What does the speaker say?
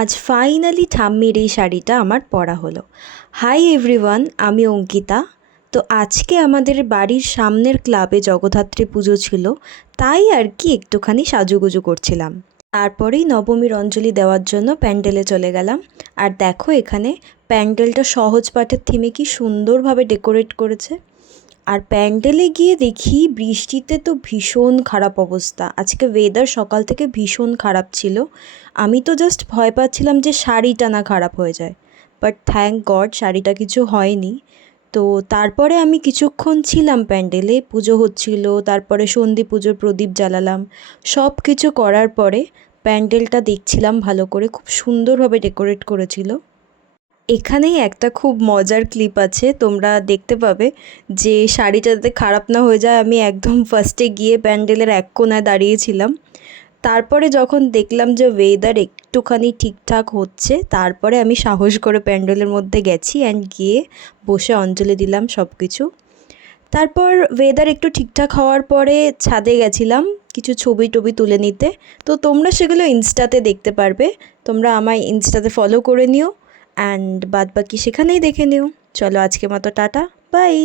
আজ ফাইনালি ঠাম্মির এই শাড়িটা আমার পরা হলো। হাই এভরিওয়ান, আমি অঙ্কিতা। তো আজকে আমাদের বাড়ির সামনের ক্লাবে জগদ্ধাত্রী পুজো ছিল, তাই আর কি একটুখানি সাজুগুজু করছিলাম। তারপরেই নবমীর অঞ্জলি দেওয়ার জন্য প্যান্ডেলে চলে গেলাম। আর দেখো এখানে প্যান্ডেলটা সহজ পাঠের থিমে কি সুন্দরভাবে ডেকোরেট করেছে। আর প্যান্ডেলে গিয়ে দেখি বৃষ্টিতে তো ভীষণ খারাপ অবস্থা। আজকে ওয়েদার সকাল থেকে ভীষণ খারাপ ছিল। আমি তো জাস্ট ভয় পাচ্ছিলাম যে শাড়িটা না খারাপ হয়ে যায়, বাট থ্যাঙ্ক গড শাড়িটা কিছু হয়নি। তো তারপরে আমি কিছুক্ষণ ছিলাম প্যান্ডেলে, পুজো হচ্ছিল, তারপরে সন্ধি পুজোর প্রদীপ জ্বালালাম। সব কিছু করার পরে প্যান্ডেলটা দেখছিলাম ভালো করে, খুব সুন্দরভাবে ডেকোরেট করেছিল। এখানেই একটা খুব মজার ক্লিপ আছে, তোমরা দেখতে পাবে যে শাড়িটা যাতে খারাপ না হয়ে যায় আমি একদম ফার্স্টে গিয়ে প্যান্ডেলের এক কোণায় দাঁড়িয়েছিলাম। তারপরে যখন দেখলাম যে ওয়েদার একটুখানি ঠিকঠাক হচ্ছে, তারপরে আমি সাহস করে প্যান্ডেলের মধ্যে গেছি অ্যান্ড গিয়ে বসে অঞ্জলি দিলাম সব কিছু। তারপর ওয়েদার একটু ঠিকঠাক হওয়ার পরে ছাদে গেছিলাম কিছু ছবি টবি তুলে নিতে। তো তোমরা সেগুলো ইনস্টাতে দেখতে পারবে, তোমরা আমায় ইনস্টাতে ফলো করে নিও অ্যান্ড বাদবাকি সেখানেই দেখে নিও। চলো আজকের মতো টাটা, বাই।